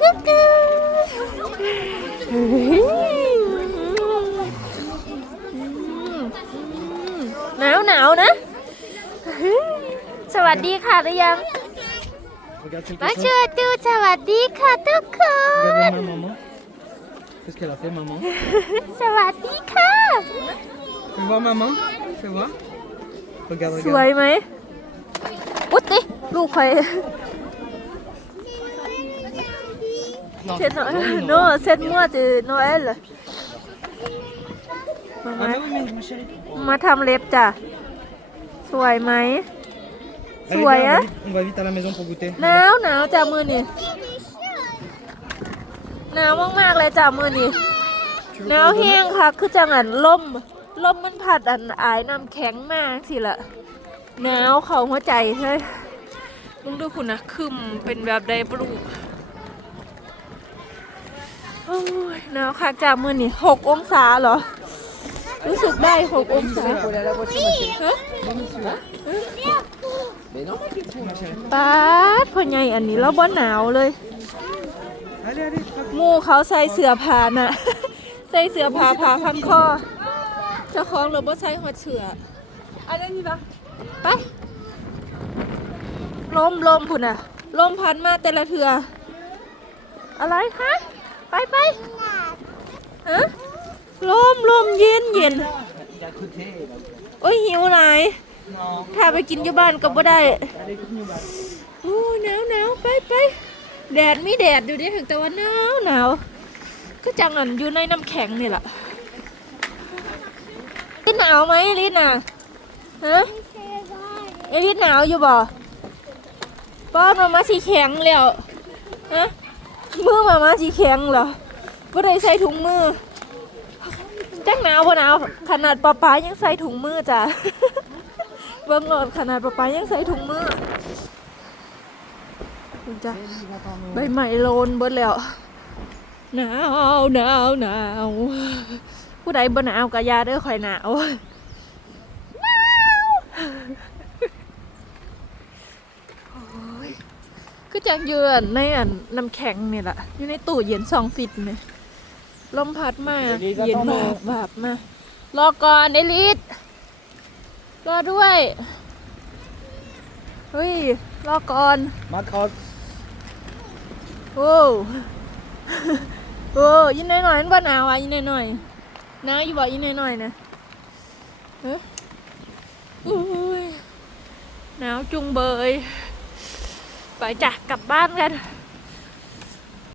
กุ๊กกุ๊หนาวหนาวนะ สวัสดีค่ะหรือยัง Regarde quelque มา chose. เชิญดูสวัสดีค่ะทุกคน Regardez ma maman. Qu'est-ce qu'elle a fait, maman สวัสดีค่ะ Fais voir, maman. Fais voir. Regarde, สวย regarde. ไหมอุ๊ยติลูกใคร Non, C'est no- non. non, c'est moi de Noël. Ah, mais oui, mais ma chérie. มาทำเล็บจ้ะ สวยไหม Allez, Ouais, viens, on, hein. va vite, on va vite à la maison pour goûter. หนาวหนาวจ้ะมือนี่หนาวมากๆเลยจ้ะมือนี่ Tu veux หนาว qu'on แห้ donne งค่ะ คือจังอันลมลมมันผัดอันอายน้ำแข็งมากสิละหนาวเข่าหัวใจเฮ้ยมึงดูคุณนะคึมเป็นแบบไดบลู โอ้ยหนาวค่ะจ้ะมือนี่หกองศาเหรอ รู้สึกได้หกองศาฮะปาดพ่อใหญ่อันนี้เราบ่หนาวเลยหมูเขาใส่เสื้อผ้าน่ะ ใส่เสื้อผ้าผ้าพันคอเจ้าของเราบ่ใส่หัวเชืออันนี้นี่ปะไปลมลมพุ่นน่ะลมพัดมาแต่ละเถืออะไรคะ ไปไปฮะลมลมเย็นเย็น Il est à côté. là. โอ้ยหิวหลาย Non. ถ้าไปกินอยู่บ้านก็บ่ได้ Allez, écoute-nous, là. โอ้หนาวหนาวไปไปแดดมีแดดอยู่ดิถึงแต่ว่าหนาวหนาวก็จังอันอยู่ในน้ำแข็งนี่แหละลินหนาวไหมลินน่ะฮะไอลินหนาวอยู่บ่ป้อนมามาสีแข็งแล้วฮะ มือมามาสีแข็งเหรอบ่ได้ใส่ถุงมือจังหนาวบ่หนาวขนาดป๊าป๊ายังใส่ถุงมือจ้ะเบิ่งโหลดขนาดป๊าป๊ายังใส่ถุงมือคุณจ้ะใบใหม่โลนเบิดแล้วหนาวหนาวหนาวผู้ใดบ่หนาวก็อยาเด้อข่อยหนาวหนาวโอ้ย คือจังเยือนในอันน้ำแข็งนี่แหละอยู่ในตู้เย็นสองฟิตเนี่ยลมพัดมาเย็นบาบบาบมารอก่อนเอลิสรอด้วยเฮ้ยรอก่อน Ma crotte. โอ้โอ้ยินหน่อยๆมันบ่หนาวอะยินหน่อยๆหนาวอยู่บ่ยินหน่อยๆนะเฮ้ยอุ้ยหนาวจุงเบย ไปจ้ะกลับบ้านกัน